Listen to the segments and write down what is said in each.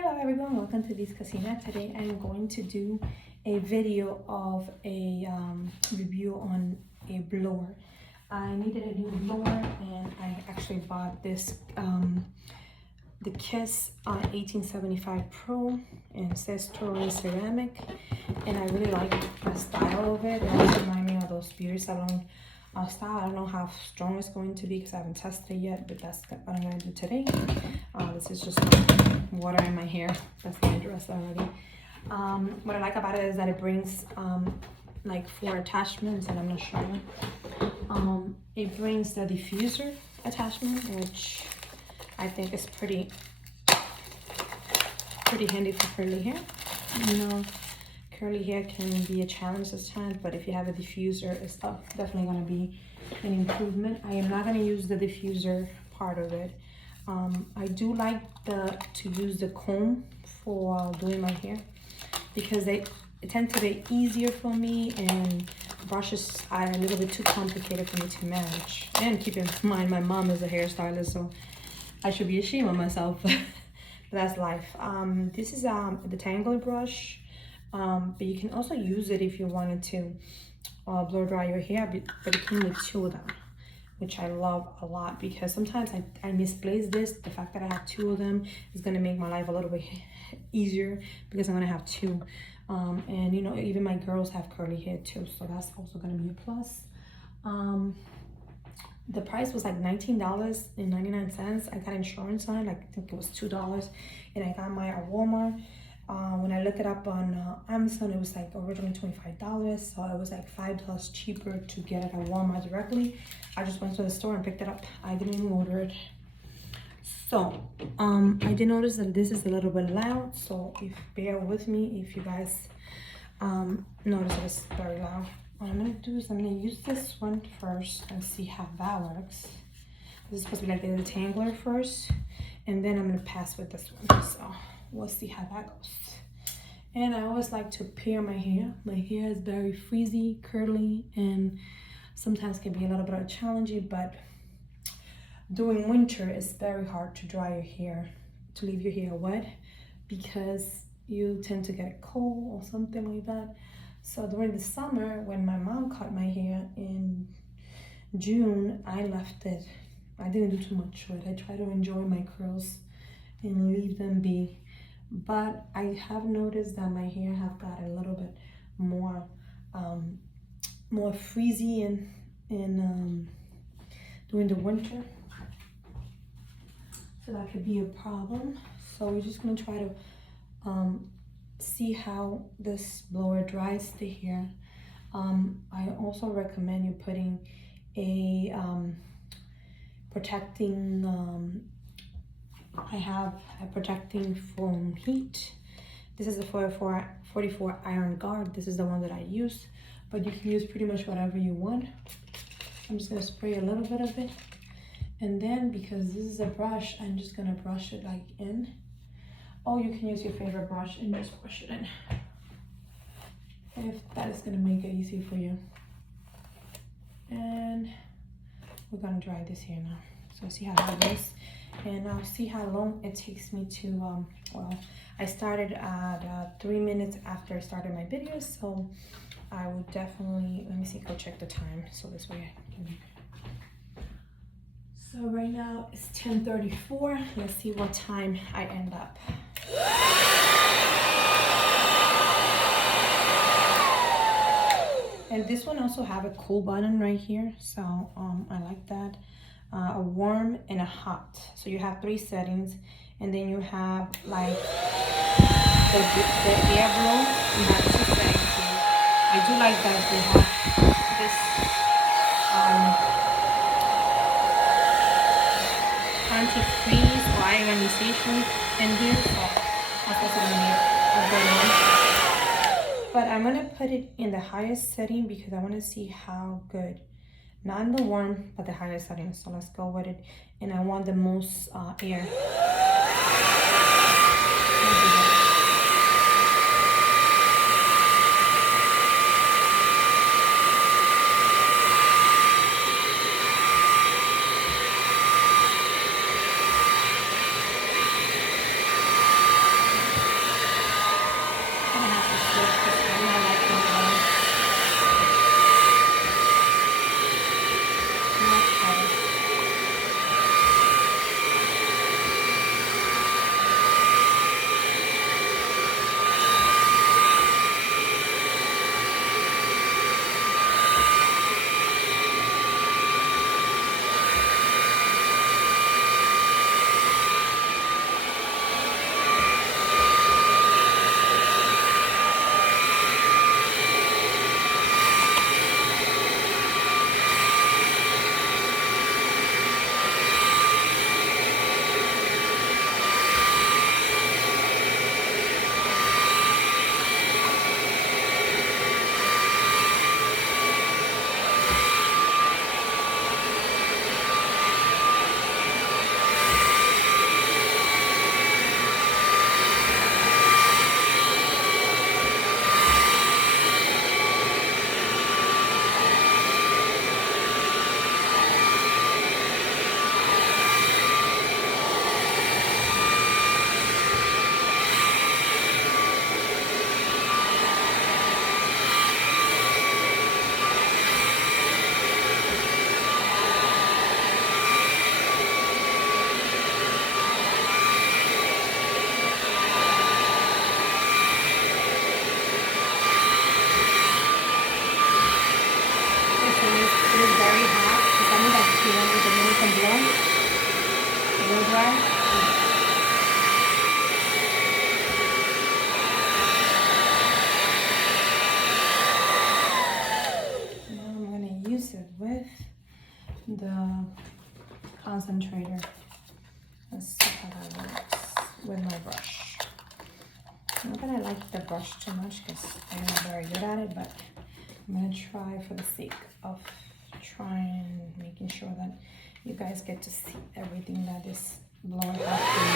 Hello everyone, welcome to this Casina. Today I'm going to do a video of a review on a blower. I needed a new blower and I actually bought this, the Kiss 1875 Pro, and it says Tourmaline ceramic, and I really like the style of it. It also reminds me of those beauty salon style. I don't know how strong it's going to be because I haven't tested it yet, but that's what I'm going to do today. This is just water in my hair. That's my dress already. What I like about it is that it brings like 4 attachments, and I'm not sure. It brings the diffuser attachment, which I think is pretty handy for curly hair. You know, curly hair can be a challenge at times, but if you have a diffuser, it's definitely going to be an improvement. I am not going to use the diffuser part of it. I do like to use the comb for doing my hair because it tends to be easier for me, and brushes are a little bit too complicated for me to manage. And keep in mind, my mom is a hairstylist, so I should be ashamed of myself. But that's life. This is the Tangler brush, but you can also use it if you wanted to blow dry your hair, but it came with 2 of them, which I love a lot because sometimes I misplace this. The fact that I have 2 of them is going to make my life a little bit easier because I'm going to have 2. And you know, even my girls have curly hair too, so that's also going to be a plus. The price was like $19.99. I got insurance on it, like I think it was $2, and I got mine at Walmart. When I looked it up on Amazon, it was like originally $25, so it was like $5 cheaper to get it at Walmart directly. I just went to the store and picked it up. I didn't even order it. So I did notice that this is a little bit loud, so bear with me if you guys notice that it's very loud. What I'm gonna do is I'm gonna use this one first and see how that works. This is supposed to be like the Tangler first, and then I'm gonna pass with this one. So we'll see how that goes. And I always like to pair my hair. My hair is very frizzy, curly, and sometimes can be a little bit challenging, but during winter it's very hard to dry your hair, to leave your hair wet, because you tend to get a cold or something like that. So during the summer, when my mom cut my hair in June, I left it. I didn't do too much to it. I try to enjoy my curls and leave them be. But I have noticed that my hair have got a little bit more frizzy in during the winter, so that could be a problem. So we're just gonna try to see how this blower dries the hair. I also recommend you putting a protecting I have a protecting foam heat. This is a 44 iron guard. This is the one that I use, but you can use pretty much whatever you want. I'm just gonna spray a little bit of it, and then because this is a brush, I'm just gonna brush it like in. Or you can use your favorite brush and just brush it in, if that is gonna make it easy for you. And we're gonna dry this hair now. So see how that goes, and I'll see how long it takes me to, well, I started at 3 minutes after I started my video, so I would definitely, let me see, go check the time, so this way I can. So right now it's 10:34. Let's see what time I end up. And this one also have a cool button right here, so I like that. A warm and a hot, so you have 3 settings, and then you have like the air blow. You have 2 settings here. I do like that they have this anti-freeze or ionization in here, so that's also gonna be a good one. But I'm gonna put it in the highest setting because I want to see how good. Not in the warm, but the highest setting. So let's go with it. And I want the most air. blow dry. Now I'm gonna use it with the concentrator. Let's see how that works with my brush. Not that I like the brush too much because I'm not very good at it, but I'm gonna try for the sake of trying, making sure that you guys get to see everything that this blower has to do.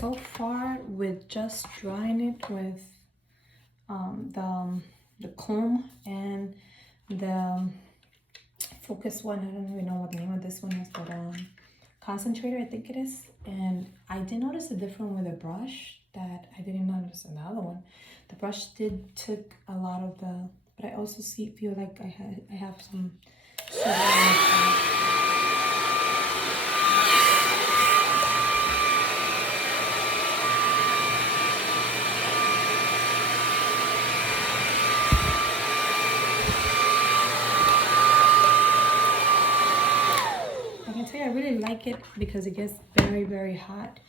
So far, with just drying it with the comb and the focus one, I don't even know what the name of this one is, but concentrator, I think it is. And I did notice a difference with the brush that I didn't notice in the other one. The brush took a lot of the, but I also feel like I have some sort of I really like it because it gets very, very hot.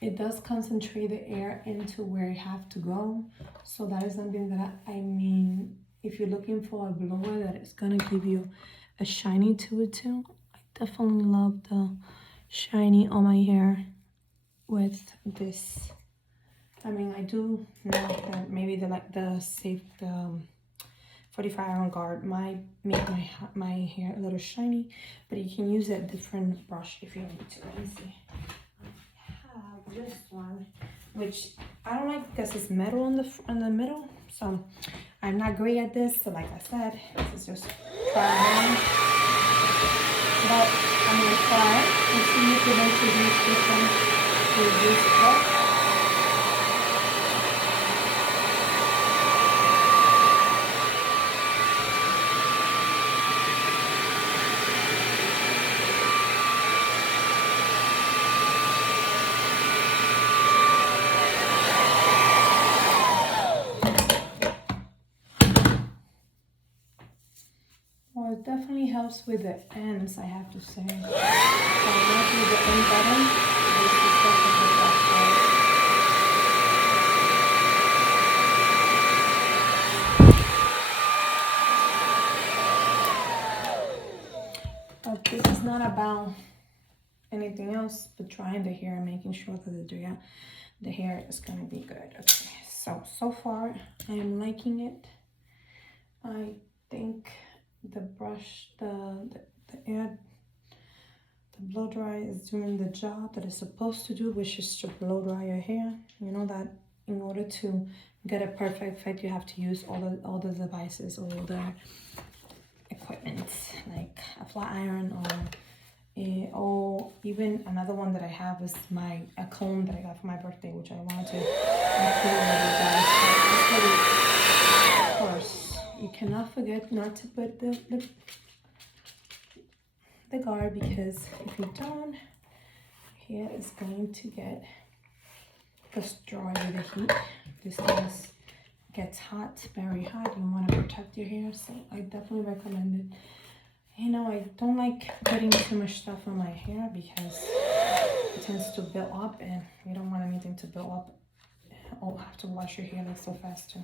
It does concentrate the air into where it have to go. So that is something that I mean, if you're looking for a blower that is gonna give you a shiny to it too, I definitely love the shiny on my hair with this. I mean, I do know that maybe the 45 iron guard might make my hair a little shiny, but you can use a different brush if you need to. Let me see. I have this one, which I don't like because it's metal in the middle. So I'm not great at this. So like I said, this is just try. But I'm gonna try and see if you're going to use this one to use brush. Well, it definitely helps with the ends, I have to say. So I'm working with the end button. This is definitely the best way. But this is not about anything else but trying the hair and making sure that the hair is going to be good. Okay, so far I am liking it. I think the brush, the blow dry is doing the job that it's supposed to do, which is to blow dry your hair. You know that in order to get a perfect effect, you have to use all the devices, all the equipment, like a flat iron or even another one that I have is a comb that I got for my birthday, which I wanted to include with you guys. Of course, you cannot forget not to put the guard, because if you don't, hair is going to get destroyed with the heat. This thing gets hot, very hot. You want to protect your hair, so I definitely recommend it. You know, I don't like putting too much stuff on my hair because it tends to build up, and we don't want anything to build up have to wash your hair like so fast too.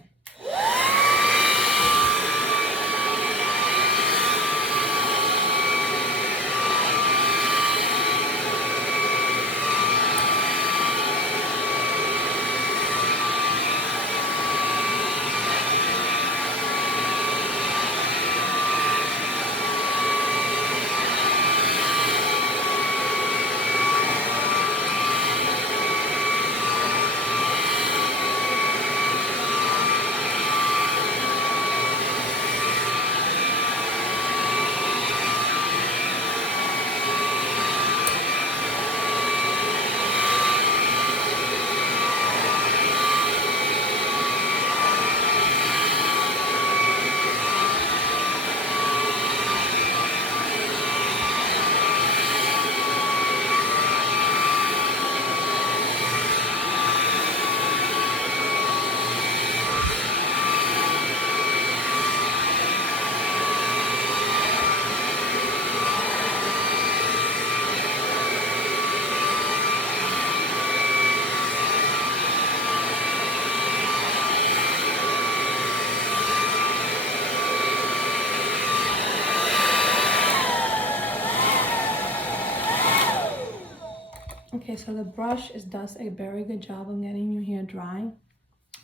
Okay, so the brush does a very good job of getting your hair dry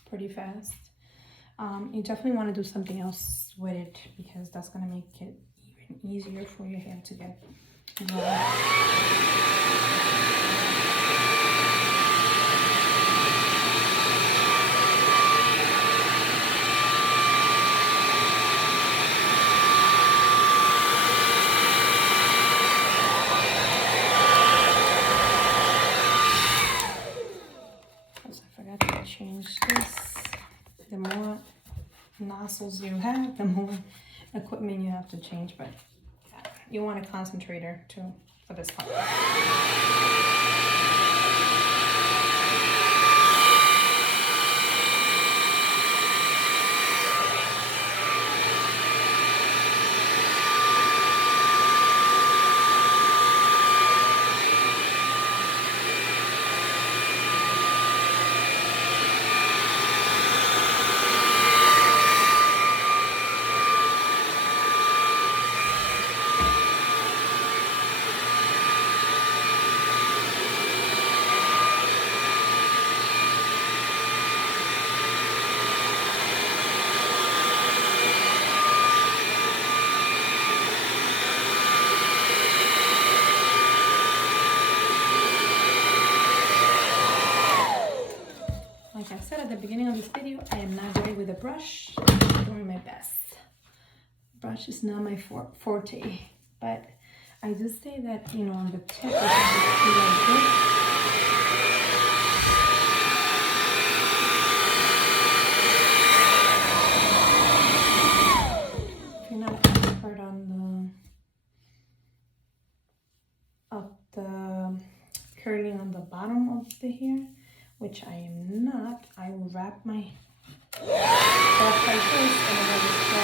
pretty fast. You definitely want to do something else with it because that's going to make it even easier for your hair to get dry. Change this. The more nozzles you have, the more equipment you have to change, but you want a concentrator too for this part. Like I said at the beginning of this video, I am not great with a brush. I'm doing my best. Brush is not my forte, but I do say that, you know, on the tip, it feel like this. If you're not an expert on the curling on the bottom of the hair, which I am not, I will wrap my brush like this and then I just go.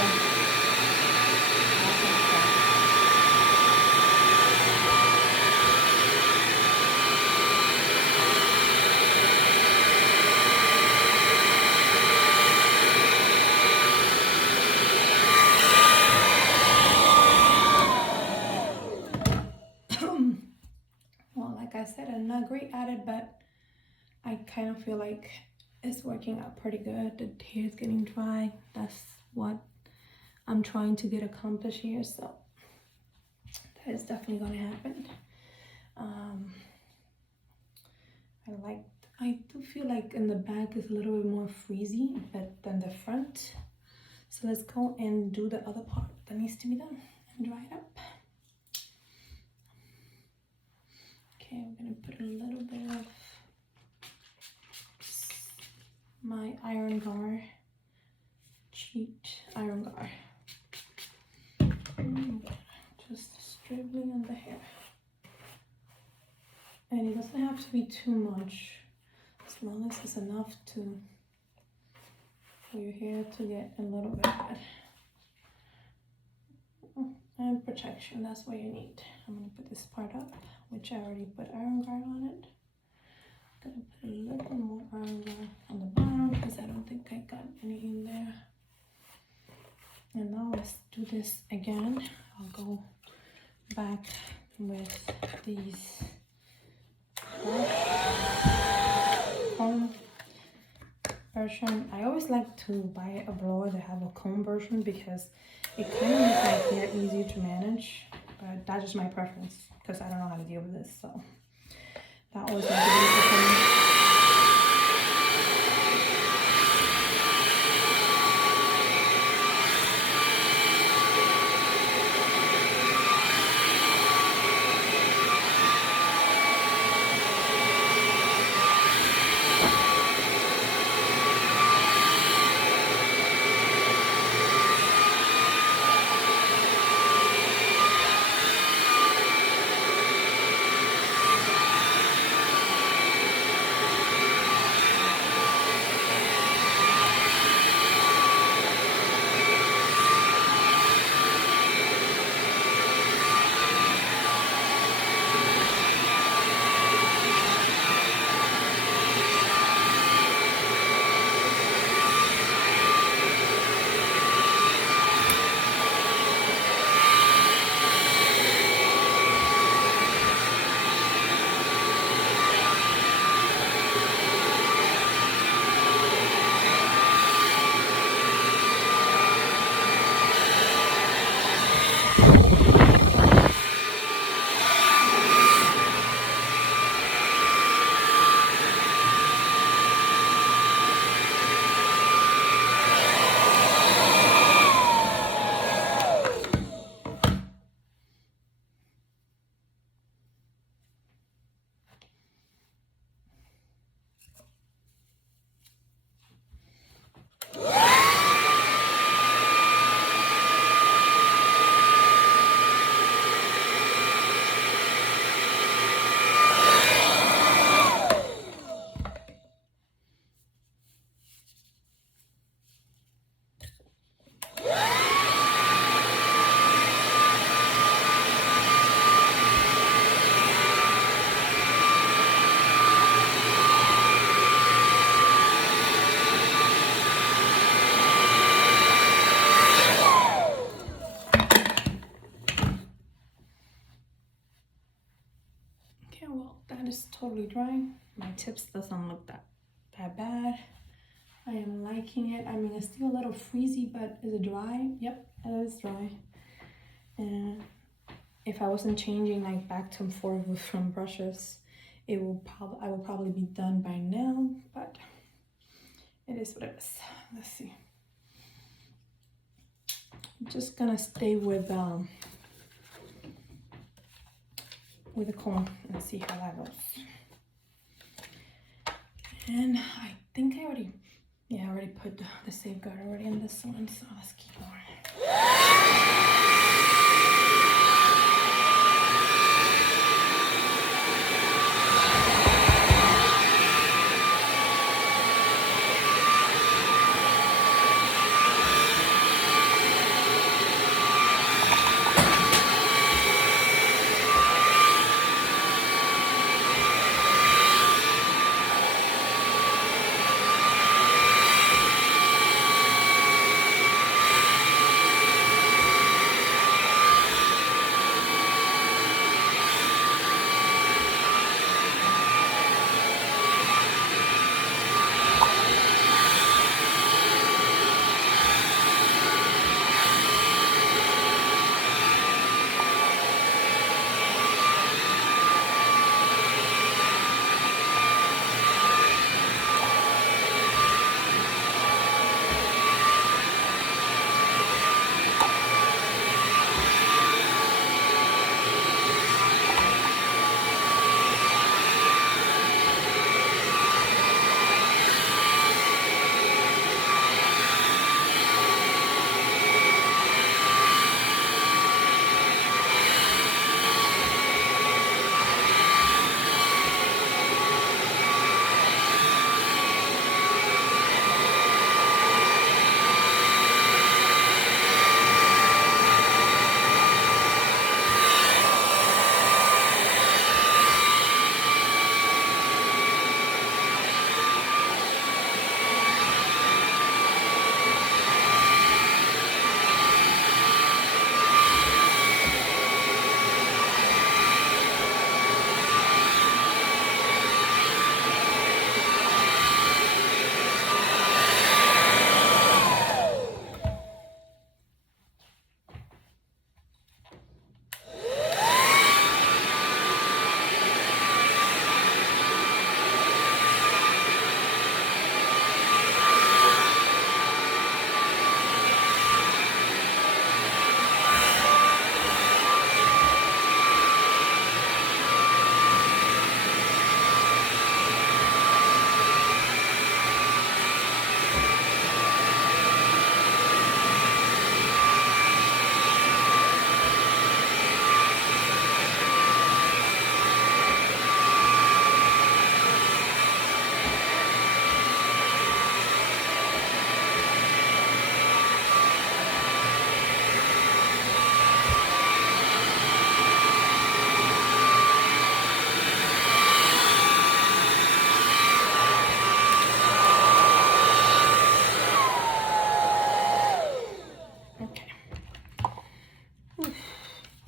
Well, like I said, I'm not great at it, but I kind of feel like it's working out pretty good. The hair is getting dry. That's what I'm trying to get accomplished here, so that is definitely going to happen. I do feel like in the back is a little bit more frizzy than the front. So let's go and do the other part that needs to be done and dry it up. Okay, I'm gonna put a little bit of my iron gar, cheat iron gar. Just dribbling on the hair. And it doesn't have to be too much, as long as it's enough for your hair to get a little bit wet. And protection, that's what you need. I'm gonna put this part up, which I already put iron guard on it. gonna put a little bit more on the bottom because I don't think I got any in there. And now let's do this again. I'll go back with these comb version. I always like to buy a blower that have a comb version because it kind of makes my hair easier to manage, but that's just my preference because I don't know how to deal with this. So that was my video. Is totally dry. My tips doesn't look that bad. I am liking it. I mean, it's still a little freezy, but is it dry? Yep, it is dry. And if I wasn't changing like back to forth from brushes, I will probably be done by now, but it is what it is. Let's see. I'm just gonna stay with the comb and see how that goes. And I think I already put the safeguard already in this one, so let's keep going.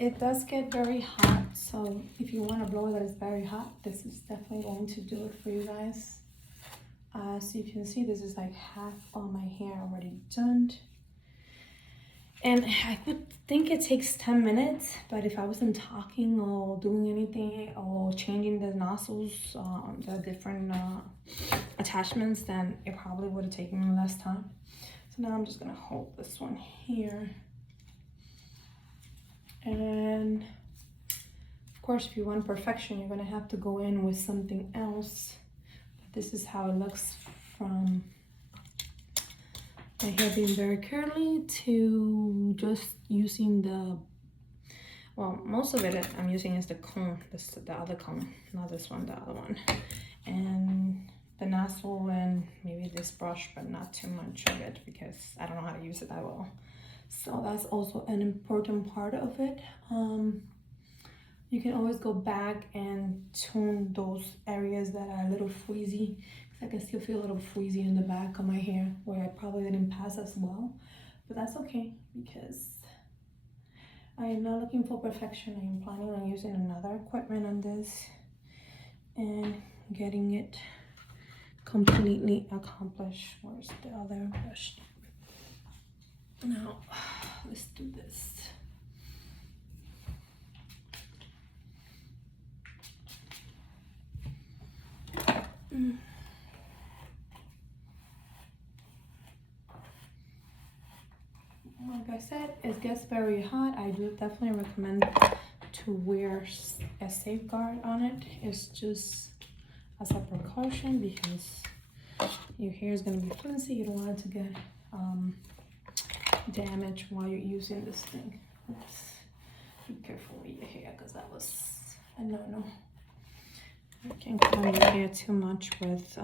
it does get very hot, so if you want a blower that is very hot, this is definitely going to do it for you guys. So you can see this is like half of my hair already done. And I would think it takes 10 minutes, but if I wasn't talking or doing anything or changing the nozzles, the different attachments, then it probably would have taken me less time. So now I'm just gonna hold this one here. And of course, if you want perfection, you're gonna have to go in with something else. But this is how it looks from my hair being very curly to just using the, well, most of it I'm using is the comb, the other comb, not this one, the other one. And the nozzle and maybe this brush, but not too much of it because I don't know how to use it that well. So that's also an important part of it. You can always go back and tune those areas that are a little frizzy. I can still feel a little frizzy in the back of my hair where I probably didn't pass as well, but that's okay because I am not looking for perfection. I am planning on using another equipment on this and getting it completely accomplished. Where's the other brush? Now, let's do this. Like I said, it gets very hot. I do definitely recommend to wear a safeguard on it. It's just as a precaution because your hair is going to be flimsy. You don't want it to get damaged while you're using this thing. Oops. Be careful with your hair because that was a no-no. You can't comb your hair too much with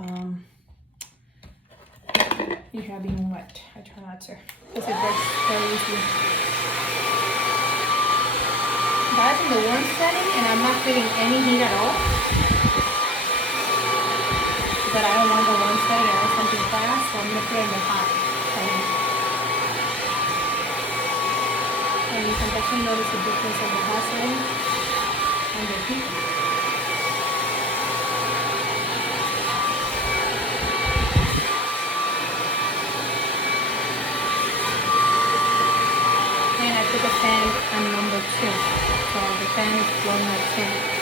your hair being wet. I try not to because it breaks very easily. That's in the warm setting and I'm not feeling any heat at all. But I don't want the warm setting, I want something fast, so I'm going to put it in the hot setting. And you can definitely notice the difference of the hot setting and the heat. And I put the fan on number 2, so the fan is blowing at 10.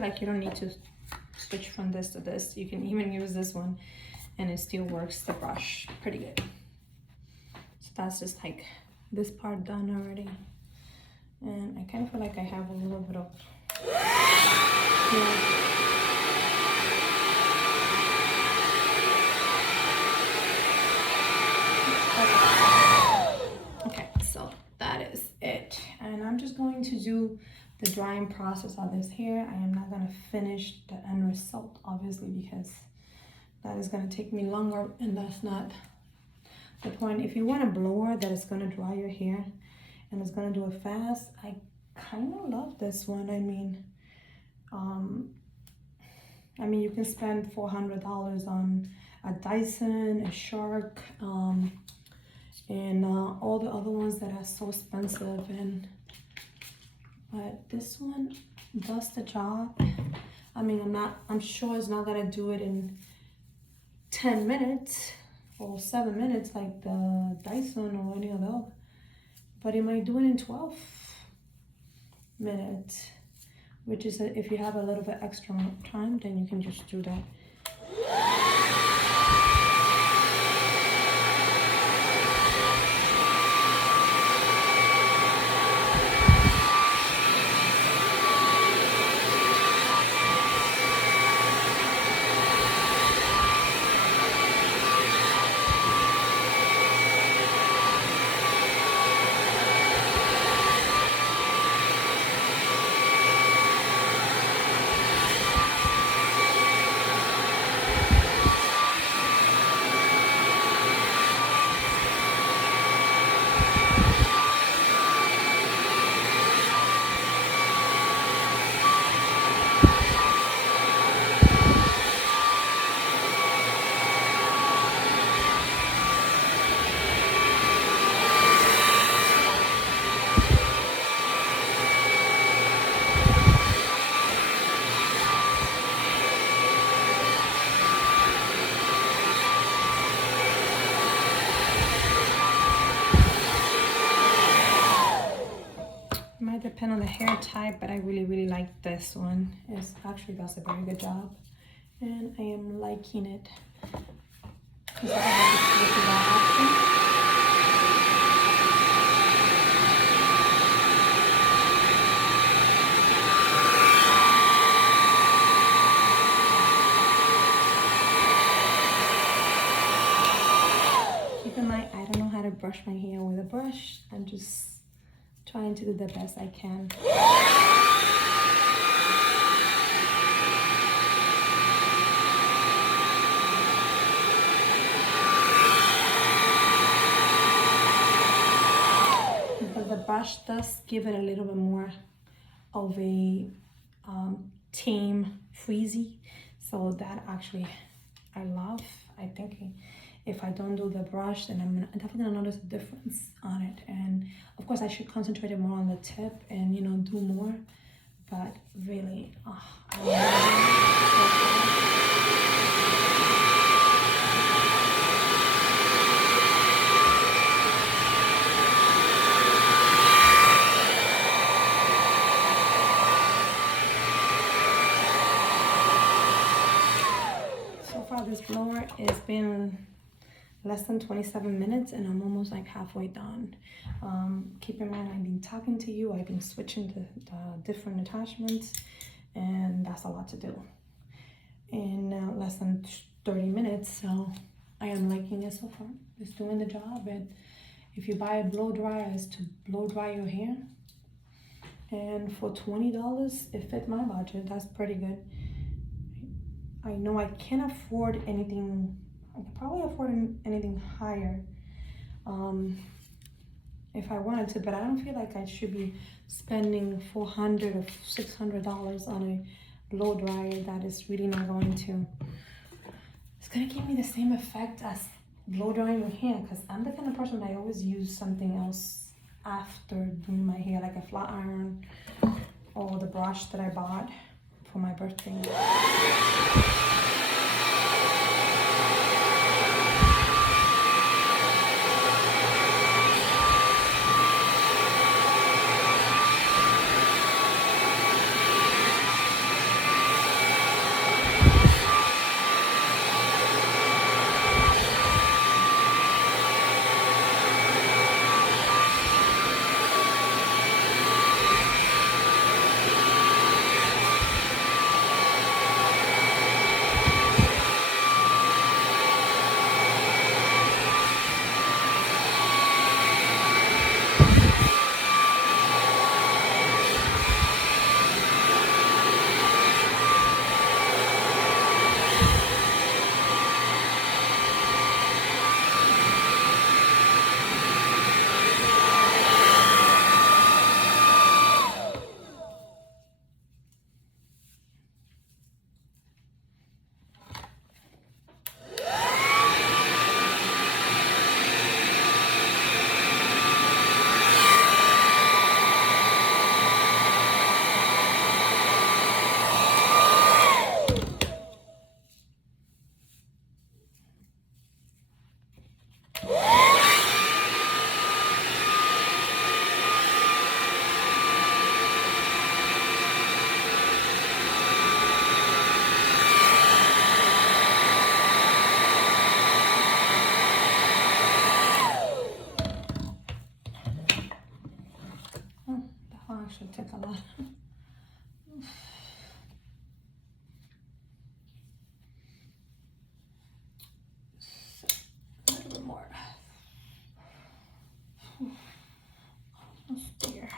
Like you don't need to switch from this to this. You can even use this one and it still works the brush pretty good. So that's just like this part done already. And I kind of feel like I have a little bit of okay, so that is it. And I'm just going to do the drying process of this hair. I am not going to finish the end result obviously because that is going to take me longer and that's not the point. If you want a blower that is going to dry your hair and it's going to do it fast, I kind of love this one. I mean you can spend $400 on a Dyson, a Shark, and all the other ones that are so expensive. And but this one does the job. I mean, I'm sure it's not gonna do it in 10 minutes or 7 minutes like the Dyson or any other, but it might do it in 12 minutes, which is if you have a little bit extra time, then you can just do that. Might depend on the hair type, but I really like this one. It actually does a very good job, and I am liking it because I have to switch it out often. Keep in mind, I don't know how to brush my hair with a brush. I'm just trying to do the best I can. But the brush does give it a little bit more of a tame frizzy, so that actually I love. I think if I don't do the brush, then I'm definitely gonna notice a difference on it. And of course I should concentrate it more on the tip and, you know, do more, but really, I love it. So far this blower has been less than 27 minutes and I'm almost like halfway done. Keep in mind, I've been talking to you, I've been switching the different attachments, and that's a lot to do in less than 30 minutes. So I am liking it so far. It's doing the job. And if you buy a blow dryer, it's to blow dry your hair, and for $20 it fit my budget. That's pretty good. I know I can't afford anything. I could probably afford anything higher if I wanted to, but I don't feel like I should be spending $400 or $600 on a blow dryer that is really not going to. It's gonna give me the same effect as blow drying your hair, because I'm the kind of person that I always use something else after doing my hair, like a flat iron or the brush that I bought for my birthday. actually took a lot. A little bit more. Almost there.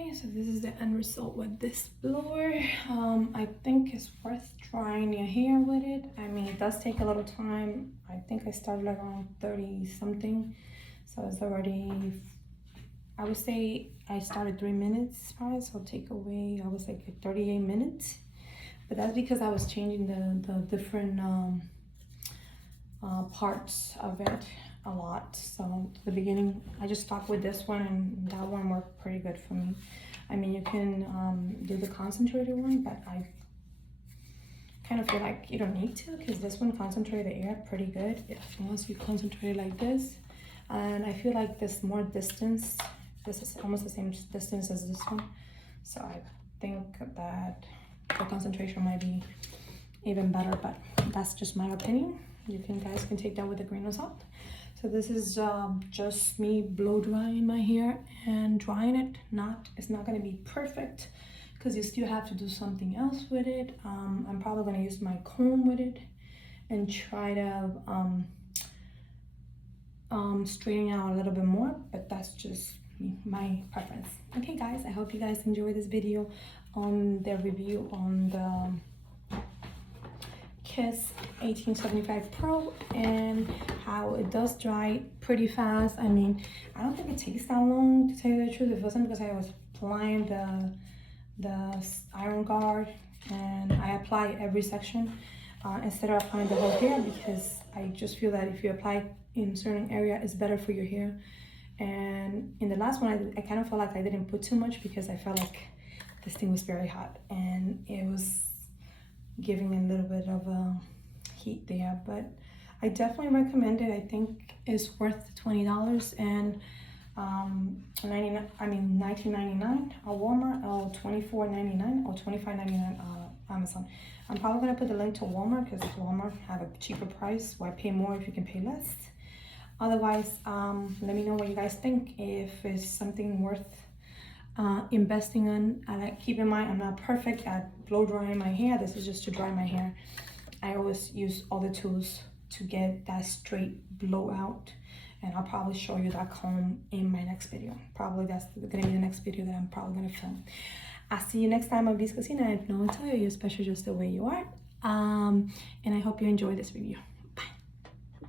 Okay, so this is the end result with this blower. I think it's worth trying your hair with it. I mean, it does take a little time. I think I started like around 30 something, so it's already, I would say I started 3 minutes probably, so take away, I was like 38 minutes. But that's because I was changing the different parts of it a lot. So at the beginning I just stuck with this one, and that one worked pretty good for me. I mean, you can do the concentrated one, but I kind of feel like you don't need to, because this one concentrated the air pretty good once you concentrate it like this. And I feel like there's more distance. This is almost the same distance as this one, so I think that the concentration might be even better, but that's just my opinion. You guys can take that with a grain of salt. So this is just me blow drying my hair and drying it. It's not going to be perfect because you still have to do something else with it. I'm probably going to use my comb with it and try to straighten out a little bit more, but that's just my preference. Okay guys, I hope you guys enjoyed this video on the review on the Kiss 1875 Pro and how it does dry pretty fast. I mean, I don't think it takes that long, to tell you the truth. It wasn't because I was applying the iron guard, and I apply every section instead of applying the whole hair, because I just feel that if you apply in certain area, it's better for your hair. And in the last one, I kind of felt like I didn't put too much because I felt like this thing was very hot and it was giving a little bit of a heat there. But I definitely recommend it. I think it's worth the $20 and $19.99 a Walmart, or $24.99 or $25.99 Amazon. I'm probably gonna put the link to Walmart because Walmart have a cheaper price. Why pay more if you can pay less? Otherwise, let me know what you guys think, if it's something worth investing in. Keep in mind, I'm not perfect at blow drying my hair. This is just to dry my hair. I always use all the tools to get that straight blowout, and I'll probably show you that comb in my next video. Probably that's gonna be the next video that I'm probably gonna film. I'll see you next time on V's Cocina. I know I tell you, you're special just the way you are. And I hope you enjoy this video.